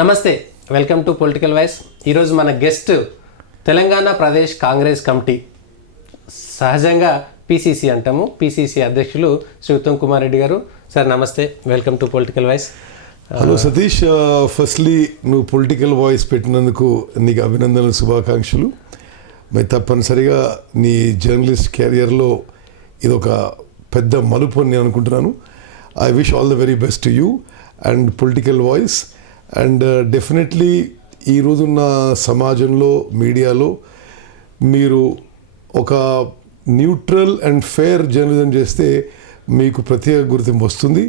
నమస్తే, welcome to political voice. ఈరోజు మన గెస్ట్ తెలంగాణ ప్రదేశ్ కాంగ్రెస్ కమిటీ, సహజంగా పిసిసి అంటాము, పిసిసి అధ్యక్షులు శ్రీ ఉత్తమ్ కుమార్ రెడ్డి గారు. సార్ నమస్తే, welcome to political voice. Hello Satish, firstly నువ్వు పొలిటికల్ వాయిస్ పెట్టినందుకు నీకు అభినందనలు, శుభాకాంక్షలు. మరి తప్పనిసరిగా నీ జర్నలిస్ట్ కెరియర్లో ఇది ఒక పెద్ద మలుపు అని నేను అనుకుంటున్నాను. I wish all the very best to you and political voice. And definitely ఈరోజున్న సమాజంలో, మీడియాలో మీరు ఒక న్యూట్రల్ అండ్ ఫెయిర్ జర్నలిజం చేస్తే మీకు ప్రత్యేక గుర్తింపు వస్తుంది.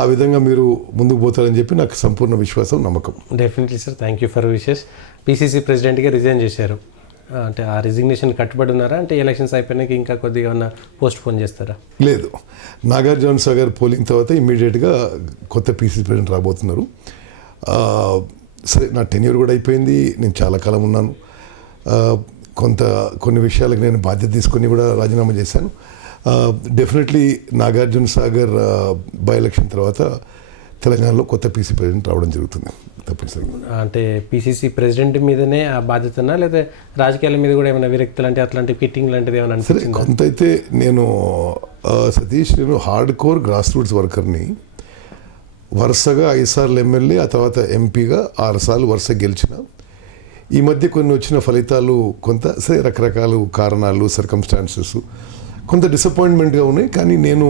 ఆ విధంగా మీరు ముందుకు పోతారని చెప్పి నాకు సంపూర్ణ విశ్వాసం, నమ్మకం. Definitely sir, thank you for wishes. PCC ప్రెసిడెంట్గా రిజైన్ చేశారు, అంటే ఆ రిజిగ్నేషన్ కట్టుబడి ఉన్నారా? అంటే ఎలక్షన్స్ అయిపోయినాక ఇంకా కొద్దిగా ఉన్న పోస్ట్ పోన్ చేస్తారా? లేదు, నాగార్జున సాగర్ పోలింగ్ తర్వాత ఇమ్మీడియట్గా కొత్త పిసిసి ప్రెసిడెంట్ రాబోతున్నారు. సరే, నా టెన్యూర్ కూడా అయిపోయింది, నేను చాలా కాలం ఉన్నాను. కొన్ని విషయాలకు నేను బాధ్యత తీసుకొని కూడా రాజీనామా చేశాను. Definitely Nagarjuna Sagar by election తర్వాత తెలంగాణలో కొత్త పిసిసి ప్రెసిడెంట్ రావడం జరుగుతుంది తప్పనిసరిగా. అంటే పిసిసి ప్రెసిడెంట్ మీదనే ఆ బాధ్యతనా, లేదా రాజకీయాల మీద కూడా ఏమైనా విరక్తులు అంటే అట్లాంటి ఫిట్టింగ్ లాంటిది ఏమైనా సరే, కొంత అయితే నేను సతీష్, నేను హార్డ్ కోర్ గ్రాస్ రూట్స్ వర్కర్ని. వరుసగా 5 సార్లు ఎమ్మెల్యే, ఆ తర్వాత ఎంపీగా 6 సార్లు వరుసగా గెలిచిన. ఈ మధ్య కొన్ని వచ్చిన ఫలితాలు కొంత సరే రకరకాల కారణాలు, సర్కమ్స్టాన్సెస్ కొంత డిసప్పాయింట్మెంట్గా ఉన్నాయి. కానీ నేను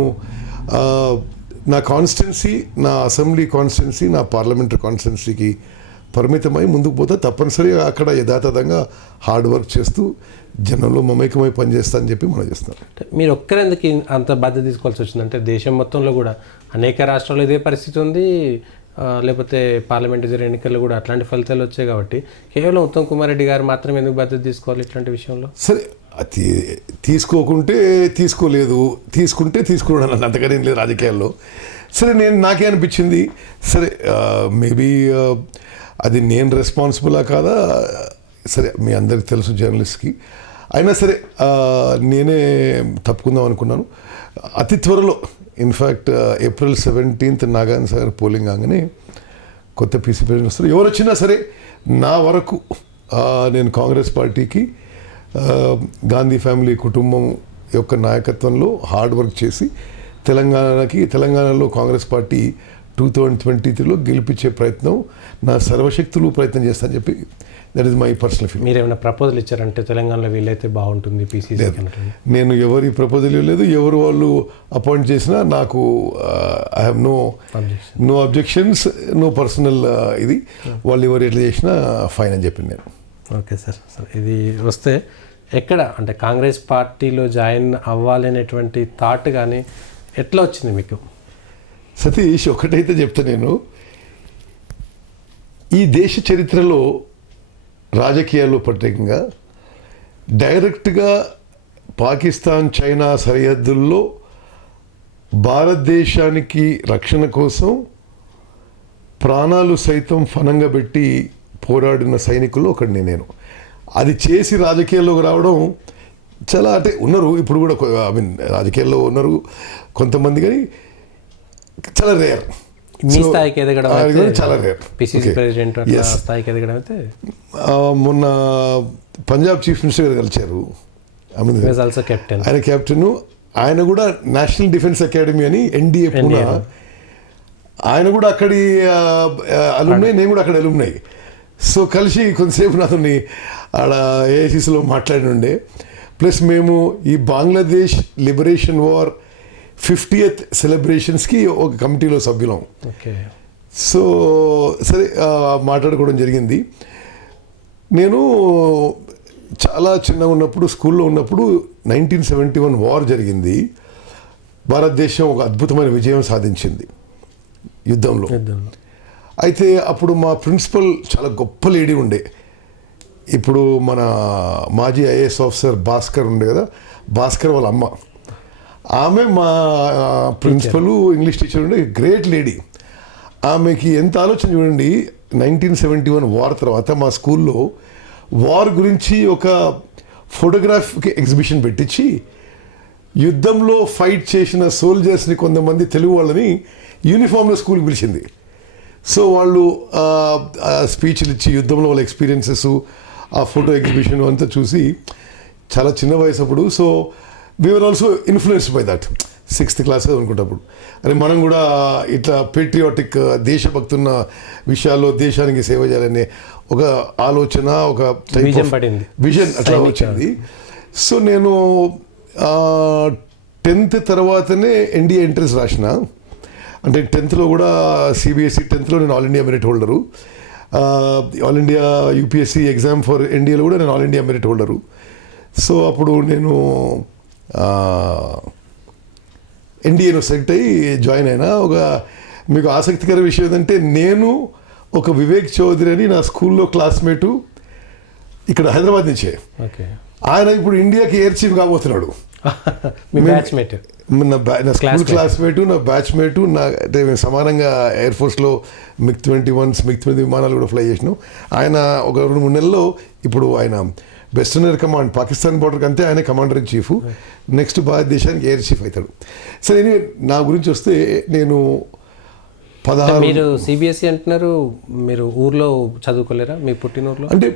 నా కాన్స్టిట్యున్సీ, నా అసెంబ్లీ కాన్స్టిట్యున్సీ, నా పార్లమెంటరీ కాన్స్టిట్యున్సీకి పరిమితమై ముందుకు పోతే తప్పనిసరిగా అక్కడ యథాతథంగా హార్డ్ వర్క్ చేస్తూ జనంలో మమేకమై పనిచేస్తా అని చెప్పి మనం చేస్తాం. మీరు ఒక్కరెందుకు అంత బాధ్యత తీసుకోవాల్సి వచ్చిందంటే దేశం మొత్తంలో కూడా అనేక రాష్ట్రాల్లో ఇదే పరిస్థితి ఉంది, లేకపోతే పార్లమెంటరీ ఎన్నికల్లో కూడా అట్లాంటి ఫలితాలు వచ్చాయి. కాబట్టి కేవలం ఉత్తమ్ కుమార్ రెడ్డి గారు మాత్రమే ఎందుకు బాధ్యత తీసుకోవాలి ఇట్లాంటి విషయంలో? సరే, అది తీసుకోకుంటే తీసుకోలేదు, తీసుకుంటే తీసుకున్నాను, అంతగానే లేదు రాజకీయాల్లో. సరే, నాకే అనిపించింది, సరే మేబీ అది నేను రెస్పాన్సిబులా కాదా, సరే మీ అందరికి తెలుసు జర్నలిస్ట్కి. అయినా సరే నేనే తప్పుకుందాం అనుకున్నాను. అతి త్వరలో, in fact April 17th Nagarjuna Sagar polling కాగానే కొత్త పిసిసి ప్రెసిడెంట్ వస్తారు. ఎవరు వచ్చినా సరే నా వరకు నేను కాంగ్రెస్ పార్టీకి, గాంధీ ఫ్యామిలీ కుటుంబం యొక్క నాయకత్వంలో హార్డ్ వర్క్ చేసి తెలంగాణలో కాంగ్రెస్ పార్టీ 2023లో గెలిపించే ప్రయత్నం, నా సర్వశక్తులు ప్రయత్నం చేస్తానని చెప్పి, that is my personal feeling. మీరు ఏమైనా ప్రపోజల్ ఇచ్చారంటే తెలంగాణలో వీలైతే బాగుంటుంది పిసిసి? నేను ఎవరి ప్రపోజల్ లేదు, ఎవరు వాళ్ళు అపాయింట్ చేసినా నాకు I have no objections, no personal ఇది. వాళ్ళు ఎవరు ఎట్లా చేసినా ఫైన్ అని చెప్పింది నేను. Okay sir. ఇది వస్తే ఎక్కడ అంటే కాంగ్రెస్ పార్టీలో జాయిన్ అవ్వాలనేటువంటి థాట్ కానీ ఎట్లా వచ్చింది మీకు? సతీష్, ఒకటైతే చెప్తా, నేను ఈ దేశ చరిత్రలో రాజకీయాల్లో ప్రత్యేకంగా డైరెక్ట్గా పాకిస్తాన్, చైనా సరిహద్దుల్లో భారతదేశానికి రక్షణ కోసం ప్రాణాలు సైతం ఫనంగా పెట్టి పోరాడిన సైనికుల్లో ఒకడిని నేను. అది చేసి రాజకీయాల్లోకి రావడం చాలా, అంటే ఉన్నారు ఇప్పుడు కూడా, రాజకీయాల్లో ఉన్నారు కొంతమంది, కానీ చాలా రేర్. మీ స్థాయికి ఎదగడం చాలా రేర్. పిసిసి ప్రెసిడెంట్ స్థాయికి ఎదగడం అయితే మొన్న పంజాబ్ చీఫ్ మినిస్టర్ గారు కలిశారు, ఆయన కెప్టెన్. ఆయన కూడా నేషనల్ డిఫెన్స్ అకాడమీ అని ఎన్డీఏ పూనా, ఆయన కూడా అక్కడి అలుమ్నాయి, నేను కూడా అక్కడ అలుమ్నాయి. సో కలిసి కొంతసేపు నాతోని ఆడ ఏఐసిసిలో మాట్లాడి ఉండే. ప్లస్ మేము ఈ బంగ్లాదేశ్ లిబరేషన్ వార్ 50th సెలబ్రేషన్స్కి ఒక కమిటీలో సభ్యులం. సో సరే మాట్లాడుకోవడం జరిగింది. నేను చాలా చిన్నగా ఉన్నప్పుడు, స్కూల్లో ఉన్నప్పుడు 1971 వార్ జరిగింది. భారతదేశం ఒక అద్భుతమైన విజయం సాధించింది యుద్ధంలో. అయితే అప్పుడు మా ప్రిన్సిపల్ చాలా గొప్ప లేడీ ఉండే. ఇప్పుడు మన మాజీ ఐఏఎస్ ఆఫీసర్ భాస్కర్ ఉండే కదా, భాస్కర్ వాళ్ళ అమ్మ, ఆమె మా ప్రిన్సిపల్, ఇంగ్లీష్ టీచర్ ఉండే, గ్రేట్ లేడీ. ఆమెకి ఎంత ఆలోచన చూడండి. 1971 వార్ తర్వాత మా స్కూల్లో వార్ గురించి ఒక ఫోటోగ్రాఫ్కి ఎగ్జిబిషన్ పెట్టించి యుద్ధంలో ఫైట్ చేసిన సోల్జర్స్ని, కొంతమంది తెలుగు వాళ్ళని యూనిఫామ్లో స్కూల్కి పిలిచింది. సో వాళ్ళు స్పీచ్లు ఇచ్చి యుద్ధంలో వాళ్ళ ఎక్స్పీరియన్సెస్, ఆ ఫోటో ఎగ్జిబిషన్ అంతా చూసి చాలా చిన్న వయసు అప్పుడు. So we are also influenced by that. 6th class అనుకుంటప్పుడు అని మనం కూడా ఇట్లా పేట్రియాటిక్ దేశభక్తి ఉన్న విషయాల్లో దేశానికి సేవ చేయాలనే ఒక ఆలోచన, ఒక విజన్ అట్లా వచ్చింది. సో నేను 10th తర్వాతనే ఎన్డీఏ ఎంట్రన్స్ రాసిన. అంటే 10th కూడా సిబిఎస్ఈ 10th నేను all India merit holder. All India UPSC exam for ఎన్డీఏలో కూడా నేను all India merit holder. So అప్పుడు నేను ఎన్డీఏలో సెలెక్ట్ అయ్యి జాయిన్ అయినా. ఒక మీకు ఆసక్తికర విషయం ఏంటంటే, నేను ఒక వివేక్ చౌదరి అని నా స్కూల్లో క్లాస్మేటు, ఇక్కడ హైదరాబాద్ నుంచే. ఆయన ఇప్పుడు ఇండియాకి ఎయిర్ చీఫ్ కాబోతున్నాడు. నా స్కూల్ క్లాస్మేటు, నా బ్యాచ్మేటు, అంటే మేము సమానంగా ఎయిర్ ఫోర్స్లో MiG-21, MiG-20 విమానాలు కూడా ఫ్లై చేసినాం. ఆయన ఒక 2-3 నెలల్లో ఇప్పుడు ఆయన వెస్టర్న్ ఎయిర్ కమాండ్, పాకిస్తాన్ బార్డర్కి అంతే ఆయన కమాండర్ ఇన్ చీఫ్. నెక్స్ట్ భారతదేశానికి ఎయిర్ చీఫ్ అవుతాడు. సరే, నా గురించి వస్తే నేను 16. మీరు సిబిఎస్ఈ అంటున్నారు, మీరు ఊర్లో చదువుకోలేరా మీ పుట్టినూరులో? అంటే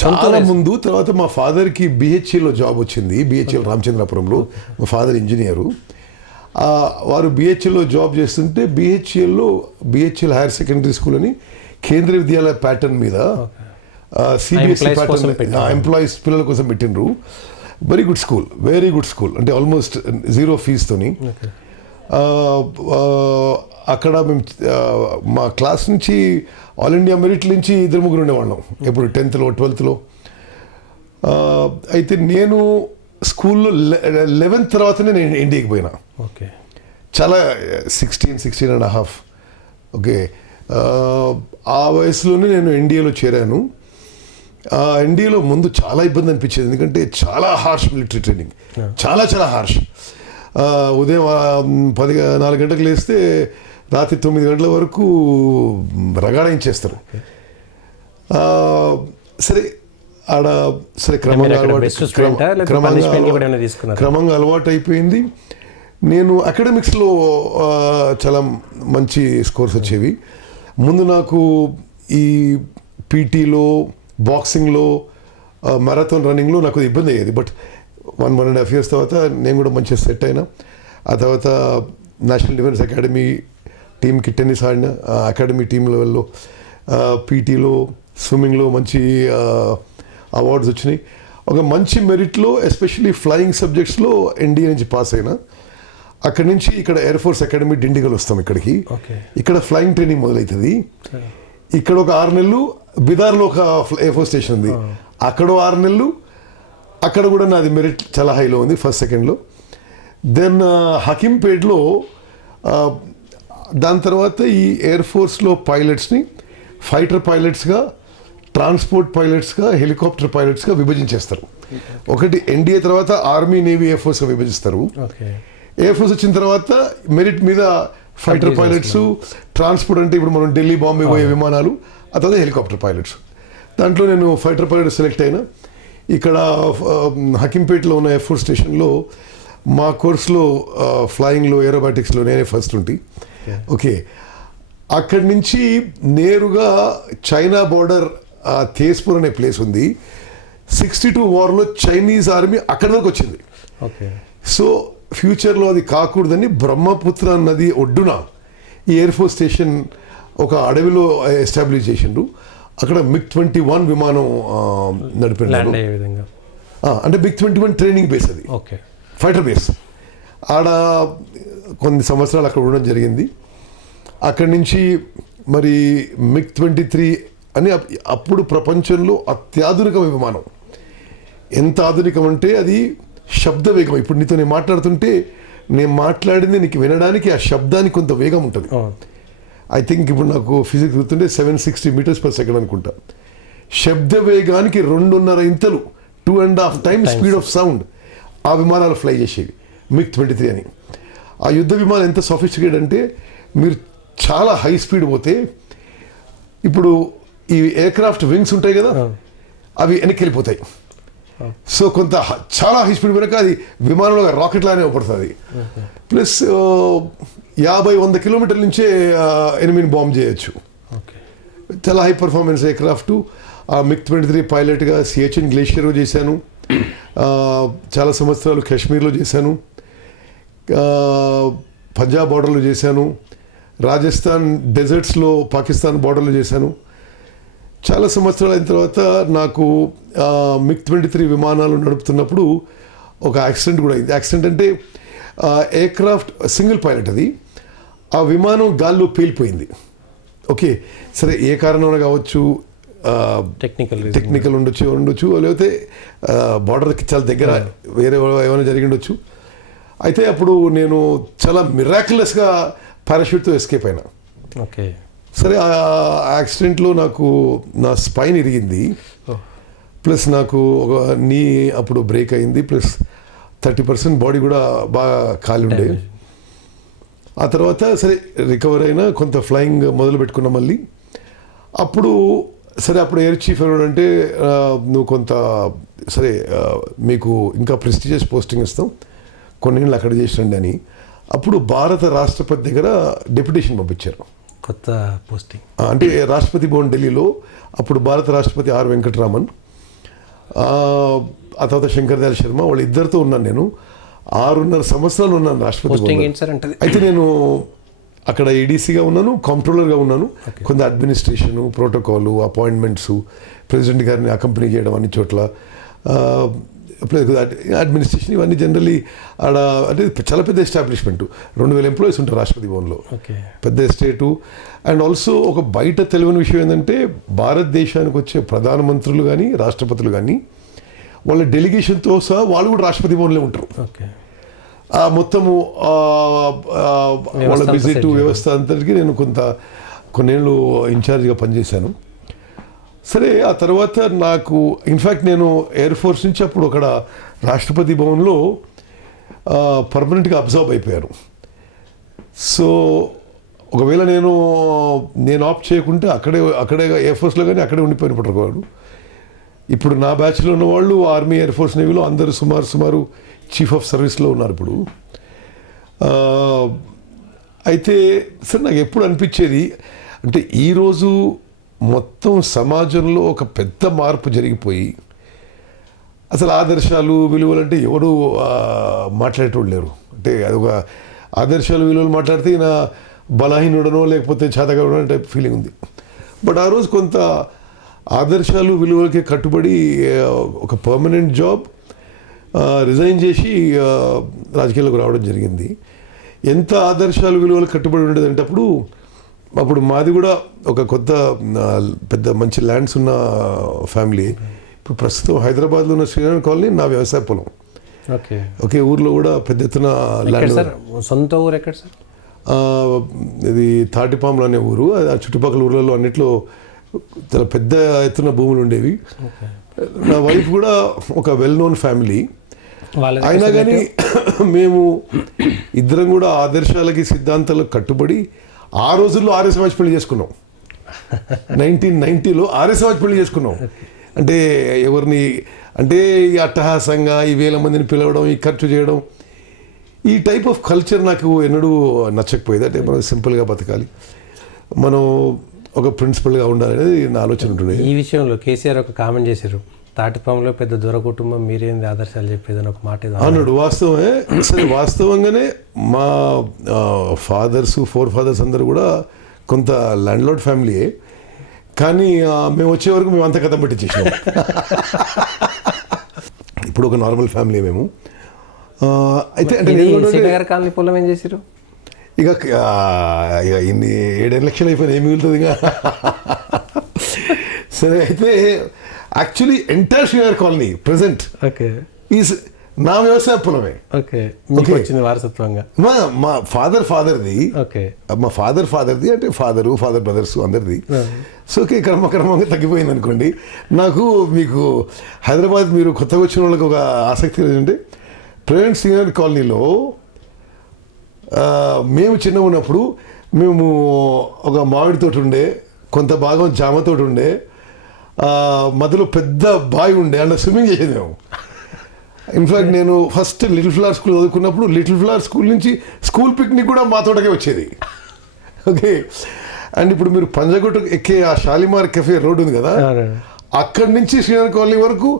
చాలా ముందు, తర్వాత మా ఫాదర్కి బిహెచ్ఎల్లో జాబ్ వచ్చింది, బిహెచ్ఎల్ రామచంద్రపురంలో. మా ఫాదర్ ఇంజనీరు. వారు బిహెచ్ఎల్లో జాబ్ చేస్తుంటే బిహెచ్ఎల్ హైయర్ సెకండరీ స్కూల్ అని కేంద్రీయ విద్యాలయ ప్యాటర్న్ మీద సిబిఎస్ఈ ప్యాటర్న్ ఎంప్లాయీస్ పిల్లల కోసం పెట్టినరు. వెరీ గుడ్ స్కూల్, అంటే ఆల్మోస్ట్ 0 ఫీజుతోని. అక్కడ మేము మా క్లాస్ నుంచి ఆల్ ఇండియా మెరిట్ నుంచి 2-3 ఉండేవాళ్ళం ఎప్పుడు 10th, 12th. అయితే నేను స్కూల్లో 11th తర్వాతనే నేను ఇండియాకి పోయినా. చాలా 16.5. ఓకే, ఆ వయసులోనే నేను ఎన్డీఏలో చేరాను. ఎన్డీఏలో ముందు చాలా ఇబ్బంది అనిపించేది, ఎందుకంటే చాలా హార్ష్ మిలిటరీ ట్రైనింగ్, చాలా హార్ష్. ఉదయం 4 గంటలకు లేస్తే రాత్రి 9 గంటల వరకు రగాడించేస్తారు. సరే క్రమంగా అలవాటు అయిపోయింది. నేను అకాడమిక్స్లో చాలా మంచి స్కోర్స్ వచ్చేవి. ముందు నాకు ఈ పీటీలో, బాక్సింగ్లో, మ్యారథాన్ రన్నింగ్లో నాకు ఇబ్బంది అయ్యేది. బట్ 1.5 years తర్వాత నేను కూడా మంచిగా సెట్ అయినా. ఆ తర్వాత నేషనల్ డిఫెన్స్ అకాడమీ టీంకి టెన్నిస్ ఆడిన, అకాడమీ టీం లెవెల్లో, పీటీలో, స్విమ్మింగ్లో మంచి అవార్డ్స్ వచ్చినాయి. ఒక మంచి మెరిట్లో ఎస్పెషల్లీ ఫ్లయింగ్ సబ్జెక్ట్స్లో ఎన్డీఏ నుంచి పాస్ అయినా. అక్కడి నుంచి ఇక్కడ ఎయిర్ ఫోర్స్ అకాడమీ డిండిగల్ వస్తాం ఇక్కడికి. ఇక్కడ ఫ్లయింగ్ ట్రైనింగ్ మొదలవుతుంది. ఇక్కడ ఒక 6 నెలలు బిదార్లో ఒక ఎయిర్ ఫోర్స్ స్టేషన్ ఉంది, అక్కడ 6 నెలలు. అక్కడ కూడా నాది మెరిట్ చాలా హైలో ఉంది, 1st, 2nd. దెన్ హకీంపేట్లో, దాని తర్వాత ఈ ఎయిర్ ఫోర్స్లో పైలట్స్ని ఫైటర్ పైలట్స్గా, ట్రాన్స్పోర్ట్ పైలట్స్గా, హెలికాప్టర్ పైలట్స్గా విభజించేస్తారు. ఒకటి ఎన్డీఏ తర్వాత ఆర్మీ, నేవీ, ఎయిర్ ఫోర్స్గా విభజిస్తారు. ఎయిర్ ఫోర్స్ వచ్చిన తర్వాత మెరిట్ మీద ఫైటర్ పైలట్స్, ట్రాన్స్పోర్ట్ అంటే ఇప్పుడు మనం ఢిల్లీ, బాంబే పోయే విమానాలు, ఆ తర్వాత హెలికాప్టర్ పైలట్స్. దాంట్లో నేను ఫైటర్ పైలట్ సెలెక్ట్ అయినా. ఇక్కడ హకీంపేట్లో ఉన్న ఎయిర్ ఫోర్స్ స్టేషన్లో మా కోర్స్లో ఫ్లయింగ్లో, ఏరోబాటిక్స్లో నేనే ఫస్ట్ ఉంటి. ఓకే, అక్కడి నుంచి నేరుగా చైనా బార్డర్, తేజ్పూర్ అనే ప్లేస్ ఉంది. 62 వార్లో చైనీస్ ఆర్మీ అక్కడి వరకు వచ్చింది. సో ఫ్యూచర్లో అది కాకూడదని బ్రహ్మపుత్ర నది ఒడ్డున ఈ ఎయిర్ ఫోర్స్ స్టేషన్ ఒక అడవిలో ఎస్టాబ్లిష్ చేసిండ్రు. అక్కడ MiG-21 విమానం నడిపారు. అంటే MiG-21 ట్రైనింగ్ బేస్, అది ఫైటర్ బేస్. ఆడ కొన్ని సంవత్సరాలు అక్కడ ఉండడం జరిగింది. అక్కడి నుంచి మరి MiG-23 అని అప్పుడు ప్రపంచంలో అత్యాధునిక విమానం. ఎంత ఆధునికం అంటే అది శబ్ద వేగం. ఇప్పుడు నీతో నేను మాట్లాడుతుంటే నేను మాట్లాడింది నీకు వినడానికి ఆ శబ్దానికి కొంత వేగం ఉంటుంది. ఐ థింక్ ఇప్పుడు నాకు ఫిజిక్స్ గుర్తుంటే 760 meters per second అనుకుంటా. శబ్ద వేగానికి 2.5 ఇంతలు, 2.5 times స్పీడ్ ఆఫ్ సౌండ్ ఆ విమానాలు ఫ్లై చేసేవి MiG-23 అని. ఆ యుద్ధ విమానం ఎంత సోఫిస్టికేట్ అంటే, మీరు చాలా హై స్పీడ్ పోతే, ఇప్పుడు ఈ ఎయిర్క్రాఫ్ట్ వింగ్స్ ఉంటాయి కదా, అవి వెనక్కి వెళ్ళిపోతాయి. సో కొంత చాలా హై స్పీడ్ వెనక అది విమానంలో రాకెట్ లానే పడుతుంది. ప్లస్ 50-100 kilometers నుంచే ఎనిమిని బాంబ్ చేయొచ్చు. చాలా హై పర్ఫార్మెన్స్ ఎయిర్క్రాఫ్ట్. ఆ MiG-23 పైలట్గా సియాచిన్ గ్లేషియర్లో చేశాను. చాలా సంవత్సరాలు కాశ్మీర్లో చేశాను, పంజాబ్ బార్డర్లో చేశాను, రాజస్థాన్ డెజర్ట్స్లో పాకిస్తాన్ బార్డర్లో చేశాను. చాలా సంవత్సరాలు అయిన తర్వాత నాకు MiG-23 విమానాలు నడుపుతున్నప్పుడు ఒక యాక్సిడెంట్ కూడా అయింది. యాక్సిడెంట్ అంటే ఎయిర్క్రాఫ్ట్ సింగిల్ పైలట్, అది ఆ విమానం గాల్లో పేలిపోయింది. ఓకే, సరే ఏ కారణం కావచ్చు, టెక్నికల్ ఉండొచ్చు, లేకపోతే బార్డర్కి చాలా దగ్గర వేరే ఏమైనా జరిగి ఉండొచ్చు. అయితే అప్పుడు నేను చాలా మిరాక్యులస్గా పారాషూట్తో ఎస్కేప్ అయినా. ఓకే, సరే ఆ యాక్సిడెంట్లో నాకు నా స్పైన్ ఇరిగింది, ప్లస్ నాకు ఒక నీ అప్పుడు బ్రేక్ అయింది, ప్లస్ 30% బాడీ కూడా బాగా కాలి ఉండే. ఆ తర్వాత సరే రికవర్ అయినా, కొంత ఫ్లయింగ్ మొదలు పెట్టుకున్నా మళ్ళీ. అప్పుడు ఎయిర్ చీఫ్ ఏమంటే, నువ్వు కొంత సరే మీకు ఇంకా ప్రెస్టీజియస్ పోస్టింగ్ ఇస్తాం, కొన్నేళ్ళు అక్కడ చేసిరండి అని. అప్పుడు భారత రాష్ట్రపతి దగ్గర డెప్యుటేషన్ పంపించారు, కొత్త పోస్టింగ్. అంటే రాష్ట్రపతి భవన్ ఢిల్లీలో అప్పుడు భారత రాష్ట్రపతి ఆర్ వెంకటరామన్, ఆ తర్వాత శంకర్ దయాళ్ శర్మ, వాళ్ళు ఇద్దరితో ఉన్నాను. నేను 6.5 సంవత్సరాలు ఉన్నాను రాష్ట్రపతి భవన్. అయితే నేను అక్కడ ఏడీసీగా ఉన్నాను, కంట్రోలర్గా ఉన్నాను. కొంత అడ్మినిస్ట్రేషను, ప్రోటోకాల్, అపాయింట్మెంట్స్, ప్రెసిడెంట్ గారిని అకంపెనీ చేయడం అన్ని చోట్ల, అడ్మినిస్ట్రేషన్, ఇవన్నీ జనరల్లీ ఆడ అంటే చాలా పెద్ద ఎస్టాబ్లిష్మెంట్. 2000 ఎంప్లాయీస్ ఉంటారు రాష్ట్రపతి భవన్లో, పెద్ద ఎస్టేటు. అండ్ ఆల్సో ఒక బయట తెలియని విషయం ఏంటంటే, భారతదేశానికి వచ్చే ప్రధానమంత్రులు కానీ రాష్ట్రపతులు కానీ వాళ్ళ డెలిగేషన్తో సహా వాళ్ళు కూడా రాష్ట్రపతి భవన్లో ఉంటారు. మొత్తము వాళ్ళ విజిట్ వ్యవస్థ అంతటికి నేను కొన్నేళ్ళు ఇన్ఛార్జ్గా పనిచేశాను. సరే ఆ తర్వాత నాకు ఇన్ఫ్యాక్ట్ నేను ఎయిర్ ఫోర్స్ నుంచి అప్పుడు అక్కడ రాష్ట్రపతి భవన్లో పర్మనెంట్గా అబ్జర్వ్ అయిపోయాను. సో ఒకవేళ నేను ఆప్ట్ చేయకుంటే అక్కడే ఎయిర్ ఫోర్స్లో కానీ అక్కడే ఉండిపోయిన పట్టుకోవాడు. ఇప్పుడు నా బ్యాచ్లో ఉన్న వాళ్ళు ఆర్మీ, ఎయిర్ ఫోర్స్, నేవీలో అందరూ సుమారు చీఫ్ ఆఫ్ సర్వీస్లో ఉన్నారు ఇప్పుడు. అయితే సరే నాకు ఎప్పుడు అనిపించేది అంటే, ఈరోజు మొత్తం సమాజంలో ఒక పెద్ద మార్పు జరిగిపోయి అసలు ఆదర్శాలు, విలువలు అంటే ఎవరు మాట్లాడేటోళ్ళు లేరు. అంటే అదొక ఆదర్శాలు, విలువలు మాట్లాడితే ఈయన బలహీనుడనో లేకపోతే చేతగాడనో టైప్ ఫీలింగ్ ఉంది. బట్ ఆ రోజు కొంత ఆదర్శాలు, విలువలకి కట్టుబడి ఒక పర్మనెంట్ జాబ్ రిజైన్ చేసి రాజకీయాల్లోకి రావడం జరిగింది. ఎంత ఆదర్శాలు, విలువలు కట్టుబడి ఉండేదంటే అప్పుడు మాది కూడా ఒక కొత్త పెద్ద మంచి ల్యాండ్స్ ఉన్న ఫ్యామిలీ. ఇప్పుడు ప్రస్తుతం హైదరాబాద్లో ఉన్న శ్రీరామ్ కాలనీ నా వ్యవసాయ పొలం. ఒకే ఊర్లో కూడా పెద్ద ఎత్తున ల్యాండ్. సొంత ఊరు ఎక్కడ సార్? ఇది తాటిపాములు అనే ఊరు. ఆ చుట్టుపక్కల ఊర్లలో అన్నిట్లో చాలా పెద్ద ఎత్తున భూములు ఉండేవి. నా వైఫ్ కూడా ఒక వెల్ నోన్ ఫ్యామిలీ. అయినా కానీ మేము ఇద్దరం కూడా ఆదర్శాలకి, సిద్ధాంతాలకు కట్టుబడి ఆ రోజుల్లో ఆర్య సమాజ్ పెళ్లి చేసుకున్నాం. 1990లో ఆర్య సమాజ్ పెళ్లి చేసుకున్నాం. అంటే ఎవరిని అంటే ఈ అట్టహాసంగా ఈ 1000 మందిని పిలవడం, ఈ ఖర్చు చేయడం, ఈ టైప్ ఆఫ్ కల్చర్ నాకు ఎన్నడూ నచ్చకపోయేది. అంటే మనం సింపుల్గా బతకాలి, మనం ఒక ప్రిన్సిపల్గా ఉండాలనేది నా ఆలోచన ఉంటుండే. ఈ విషయంలో కేసీఆర్ ఒక కామెంట్ చేశారు, తాటిపాములో పెద్ద దూర కుటుంబం, మీరేంది ఆదర్శాలు చెప్పేదని ఒక మాట అన్నాడు. వాస్తవమే. సరే వాస్తవంగానే మా ఫోర్ ఫాదర్స్ అందరూ కూడా కొంత ల్యాండ్లార్డ్ ఫ్యామిలీయే. కానీ మేము వచ్చే వరకు మేము అంత కథం పెట్టించేసాం. ఇప్పుడు ఒక నార్మల్ ఫ్యామిలీ మేము. అయితే అంటే కాలనీ పొలం ఏం చేశారు? ఇక ఇన్ని 7 లక్షలు అయిపోయినా ఏం మిగులుతుంది ఇక. సరే అయితే actually entire Srinagar colony present is నా వ్యవసాయ పొలమే. వచ్చింది వారసత్వంగా. మా ఫాదర్ది, మా ఫాదర్ది అంటే ఫాదర్ బ్రదర్స్ అందరిది. సో ఓకే, క్రమంగా తగ్గిపోయింది అనుకోండి. మీకు హైదరాబాద్ మీరు కొత్తగా వచ్చిన వాళ్ళకి ఒక ఆసక్తి ఏంటంటే, ప్రెసెంట్ శ్రీనగర్ కాలనీలో మేము చిన్నగా ఉన్నప్పుడు మేము ఒక మామిడి తోట ఉండే, కొంత భాగం జామ తోట ఉండే, మధ్యలో పెద్ద బావి ఉండే, అంటే స్విమ్మింగ్ చేసేది మేము. ఇన్ఫ్యాక్ట్ నేను ఫస్ట్ లిటిల్ ఫ్లవర్ స్కూల్ చదువుకున్నప్పుడు లిటిల్ ఫ్లవర్ స్కూల్ నుంచి స్కూల్ పిక్నిక్ కూడా మా తోటకే వచ్చేది. ఓకే, అండ్ ఇప్పుడు మీరు పంజగుట్ట ఎక్కే ఆ షాలిమార్ కెఫే రోడ్ ఉంది కదా, అక్కడి నుంచి శ్రీనగర్ కాలనీ వరకు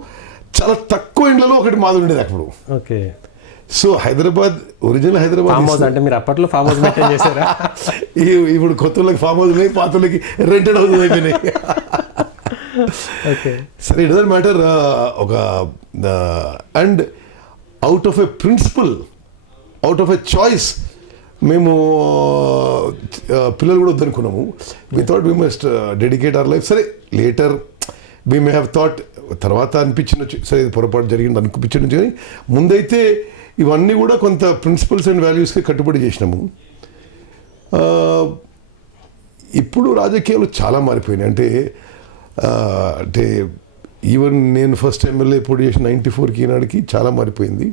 చాలా తక్కువ ఇండ్లలో ఒకటి మాది ఉండేది అప్పుడు. Okay. So Hyderabad original Hyderabad అంటే మీరు అప్పట్లో ఫామ్ హౌస్ మెయింటైన్ చేశారా? ఇప్పుడు కొత్త వాళ్ళకి ఫామ్ హౌస్ ఉన్నాయి, పాత వాళ్ళకి రెంటెడ్ హౌస్ అయిపోయినాయి. ఓకే. సరే, ఇట్ డజంట్ మ్యాటర్. ఒక and out of a principle, out of a choice మేము పిల్లలు కూడా వద్దనుకున్నాము. We thought we must dedicate our life. సరే, later we may have thought, తర్వాత అనిపించవచ్చు సరే ఇది పొరపాటు జరిగింది అనిపించవచ్చు, కానీ ముందైతే ఇవన్నీ కూడా కొంత ప్రిన్సిపల్స్ అండ్ వాల్యూస్కి కట్టుబడి చేసినాము. ఇప్పుడు రాజకీయాలు చాలా మారిపోయినాయి. అంటే ఈవెన్ నేను ఫస్ట్ ఎమ్మెల్యే పోటీ చేసిన 94కి ఈనాడికి చాలా మారిపోయింది.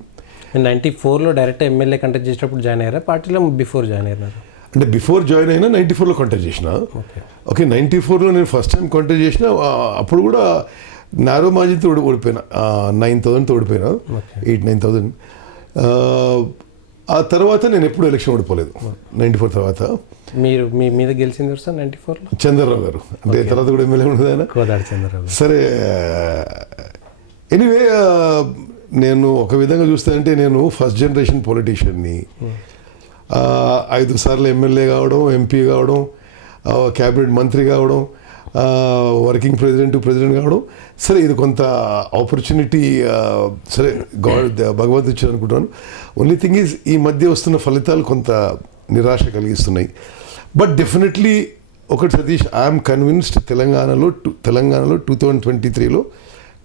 94లో డైరెక్ట్ ఎమ్మెల్యే కంటెస్ట్ చేసినప్పుడు జాయిన్ అయ్యారా, పార్టీలో బిఫోర్ జాయిన్ అయ్యారు? అంటే బిఫోర్ జాయిన్ అయినా 94లో కాంటాక్ట్ చేసిన. ఓకే, 94లో నేను ఫస్ట్ టైం కాంటాక్ట్ చేసిన. అప్పుడు కూడా నారో మార్జిన్తో ఓడిపోయినా, 9,000తో ఓడిపోయినా, 8,000-9,000. ఆ తర్వాత నేను ఎప్పుడు ఎలక్షన్ ఓడిపోలేదు 94 తర్వాత. మీరు మీ మీద గెలిచింది సార్ 94లో? చంద్రరావు గారు, అంటే తర్వాత కూడా ఎమ్మెల్యే ఉండదు ఆయన. కోదాడ చంద్రరావు. సరే, ఎనీవే నేను ఒక విధంగా చూస్తానంటే నేను ఫస్ట్ జనరేషన్ పొలిటీషియన్ని. 5 సార్లు ఎమ్మెల్యే కావడం, ఎంపీ కావడం, క్యాబినెట్ మంత్రి కావడం, వర్కింగ్ ప్రెసిడెంట్ కావడం. సరే, ఇది కొంత ఆపర్చునిటీ, సరే భగవంతుడు ఇచ్చారు అనుకుంటున్నాను. ఓన్లీ థింగ్ ఈజ్ ఈ మధ్య వస్తున్న ఫలితాలు కొంత నిరాశ కలిగిస్తున్నాయి. బట్ డెఫినెట్లీ ఒకటి సతీష్, ఐఎమ్ కన్విన్స్డ్ తెలంగాణలో 2023లో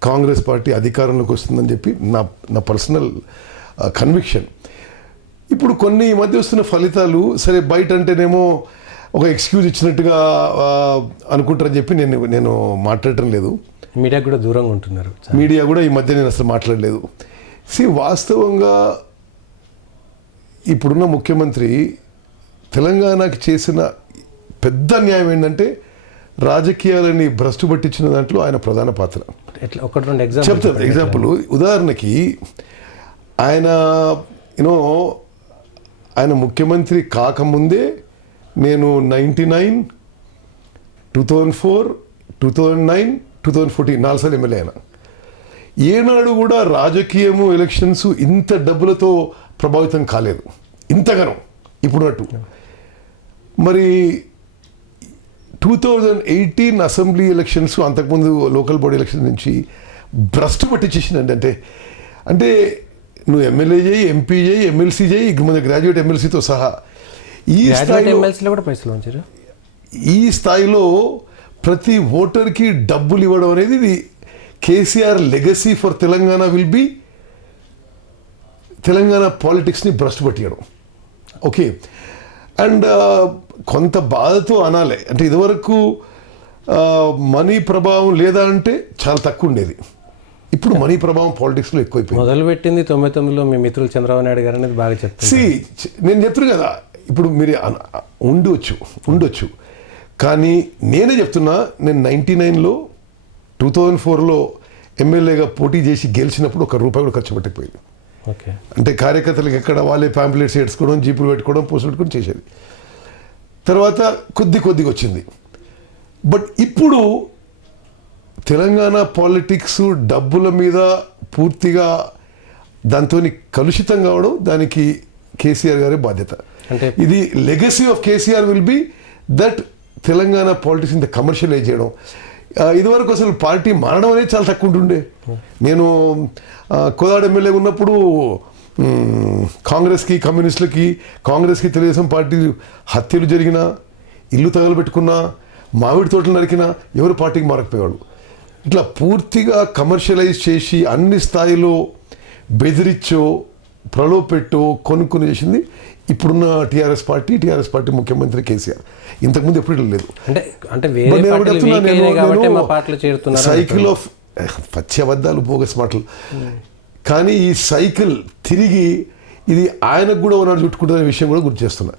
కాంగ్రెస్ పార్టీ అధికారంలోకి వస్తుందని చెప్పి నా పర్సనల్ కన్విక్షన్. ఇప్పుడు కొన్ని ఈ మధ్య వస్తున్న ఫలితాలు సరే బయట అంటేనేమో ఒక ఎక్స్క్యూజ్ ఇచ్చినట్టుగా అనుకుంటారని చెప్పి నేను మాట్లాడటం లేదు. మీడియా కూడా దూరంగా ఉంటున్నారు. మీడియా కూడా ఈ మధ్య నేను అసలు మాట్లాడలేదు. వాస్తవంగా ఇప్పుడున్న ముఖ్యమంత్రి తెలంగాణకి చేసిన పెద్ద న్యాయం ఏంటంటే రాజకీయాలని భ్రష్టు పట్టించిన దాంట్లో ఆయన ప్రధాన పాత్ర. చెప్తాను ఎగ్జాంపుల్. ఉదాహరణకి ఆయన ఆయన ముఖ్యమంత్రి కాకముందే నేను 99, 2004, 2009, 2014 4 సార్లు ఎమ్మెల్యే అయినా. ఏనాడు కూడా రాజకీయము ఎలక్షన్స్ ఇంత డబ్బులతో ప్రభావితం కాలేదు ఇంతగానో ఇప్పుడున్నట్టు. మరి 2018 అసెంబ్లీ ఎలక్షన్స్, అంతకుముందు లోకల్ బాడీ ఎలక్షన్ నుంచి భ్రష్టు పట్టించేసిందండి. అంటే నువ్వు ఎమ్మెల్యే చేయి, ఎంపీ చేయి, ఎమ్మెల్సీ చేయి, మన గ్రాడ్యుయేట్ ఎమ్మెల్సీతో సహా ఈ స్థాయిలో ప్రతి ఓటర్కి డబ్బులు ఇవ్వడం అనేది ఇది KCR legacy for Telangana will be Telangana పాలిటిక్స్ని భ్రష్టు పట్టియడం. ఓకే, అండ్ కొంత బాధతో అనాలి. అంటే ఇదివరకు మనీ ప్రభావం లేదా అంటే చాలా తక్కువ ఉండేది. ఇప్పుడు మనీ ప్రభావం పాలిటిక్స్లో ఎక్కువైపోయింది. మొదలుపెట్టింది 99లో మీ మిత్రులు చంద్రబాబు నాయుడు గారు అనేది బాగా చెప్తారు. నేను చెప్తున్నా కదా, ఇప్పుడు మీరు ఉండొచ్చు కానీ నేనే చెప్తున్నా, నేను 99లో 2004లో ఎమ్మెల్యేగా పోటీ చేసి గెలిచినప్పుడు ₹1 కూడా ఖర్చు పెట్టకపోయింది. ఓకే, అంటే కార్యకర్తలకు ఎక్కడ వాళ్ళే ప్యాంప్లెట్స్ వేసుకోవడం, జీపులు పెట్టుకోవడం, పోస్టులు పెట్టుకోవడం చేసేది. తర్వాత కొద్దిగా వచ్చింది. బట్ ఇప్పుడు తెలంగాణ పాలిటిక్స్ డబ్బుల మీద పూర్తిగా దాంతో కలుషితం కావడం, దానికి కేసీఆర్ గారి బాధ్యత. అంటే ఇది legacy of KCR will be that Telangana politics ఇంత కమర్షియలైజ్ చేయడం. ఇదివరకు అసలు పార్టీ మారడం అనేది చాలా తక్కువ ఉంటుండే. నేను కోదాడ ఎమ్మెల్యే ఉన్నప్పుడు కాంగ్రెస్కి, కమ్యూనిస్టులకి, కాంగ్రెస్కి తెలుగుదేశం పార్టీ హత్యలు జరిగినా, ఇల్లు తగలబెట్టుకున్నా, మామిడి తోటలు నరికినా ఎవరు పార్టీకి మారకపోయేవాళ్ళు. ఇట్లా పూర్తిగా కమర్షియలైజ్ చేసి అన్ని స్థాయిలో బెదిరించో, ప్రలోభపెట్టో, కొనుక్కొని చేసింది ఇప్పుడున్న టీఆర్ఎస్ పార్టీ ముఖ్యమంత్రి కేసీఆర్. ఇంతకుముందు ఎప్పుడు లేదు. సైకిల్ ఆఫ్ పచ్చి అబద్ధాలు, బోగస్ మాటలు. కానీ ఈ సైకిల్ తిరిగి ఇది ఆయనకు కూడా ఉన్నాడు చుట్టుకుంటున్న విషయం కూడా గుర్తు చేస్తున్నా.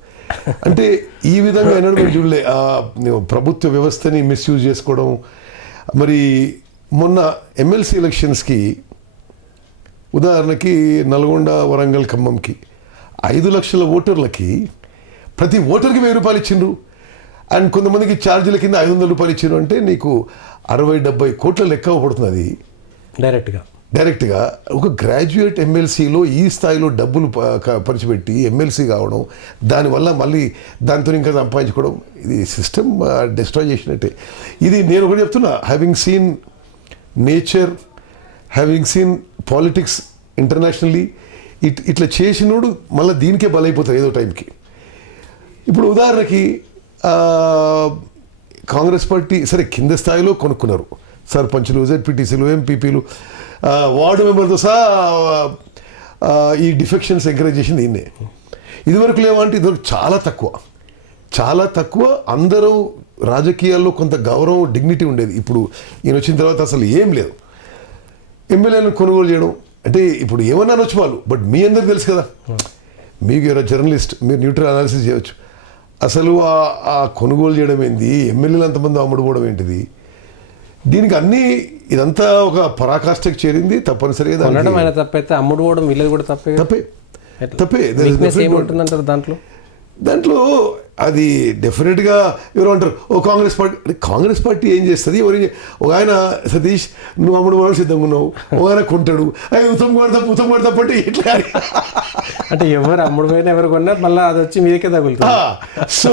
అంటే ఈ విధంగా ఎన్నడూ మేము చూడలే ప్రభుత్వ వ్యవస్థని మిస్యూజ్ చేసుకోవడం. మరి మొన్న ఎమ్మెల్సీ ఎలక్షన్స్కి ఉదాహరణకి నల్గొండ, వరంగల్, ఖమ్మంకి 5 లక్షల ఓటర్లకి ప్రతి ఓటర్కి ₹1000 ఇచ్చిండ్రు. అండ్ కొంతమందికి ఛార్జీల కింద 500 రూపాయలు ఇచ్చారు అంటే నీకు 60-70 కోట్ల లెక్క పడుతుంది అది డైరెక్ట్గా. ఒక గ్రాడ్యుయేట్ ఎమ్మెల్సీలో ఈ స్థాయిలో డబ్బులు పంచిపెట్టి ఎమ్మెల్సీ కావడం, దానివల్ల మళ్ళీ దాంతో ఇంకా సంపాదించుకోవడం, ఇది సిస్టమ్ డిస్ట్రాయ్ చేసినట్టే. ఇది నేను ఒకటి చెప్తున్నా, having seen nature, having seen politics internationally, ఇట్లా చేసినోడు మళ్ళీ దీనికే బలైపోతారు ఏదో టైంకి. ఇప్పుడు ఉదాహరణకి కాంగ్రెస్ పార్టీ సరే కింద స్థాయిలో కొనుక్కున్నారు, సర్పంచ్లు, జెడ్పీటీసీలు, ఎంపీపీలు, వార్డు మెంబర్తో సహా ఈ డిఫెక్షన్స్ ఎంకరేజ్ చేసింది ఈయనే. ఇదివరకు లేవంటే ఇదివరకు చాలా తక్కువ అందరూ రాజకీయాల్లో కొంత గౌరవం, డిగ్నిటీ ఉండేది. ఇప్పుడు ఈయన వచ్చిన తర్వాత అసలు ఏం లేదు. ఎమ్మెల్యేలను కొనుగోలు చేయడం అంటే ఇప్పుడు ఏమన్నా అనొచ్చు వాళ్ళు, బట్ మీ అందరికి తెలుసు కదా, మీకు ఎవరో జర్నలిస్ట్, మీరు న్యూట్రల్ అనాలిసిస్ చేయవచ్చు. అసలు ఆ కొనుగోలు చేయడం ఏంది, ఎమ్మెల్యేలు అంతమంది అమ్ముడుపోవడం ఏంటిది, దీనికి అన్నీ ఇదంతా ఒక పరాకాష్ఠకు చేరింది. తప్పనిసరిగా తప్పైతే అమ్ముడుపోవడం వీళ్ళది కూడా తప్పే. ఏముంటుందంటారు దాంట్లో అది డెఫినెట్గా ఎవరు అంటారు, కాంగ్రెస్ పార్టీ ఏం చేస్తుంది, ఒక ఆయన సతీష్ నువ్వు అమ్ముడు పోవడం సిద్ధంగా ఉన్నావు, ఒక ఆయన కొంటాడు, ఉత్తమ్ కుమార్ తప్ప అంటే ఇట్లా అంటే ఎవరు అమ్ముడు పోయినా ఎవరు కొన్నా మళ్ళీ అది వచ్చి మీకే తగులుతుంది. సో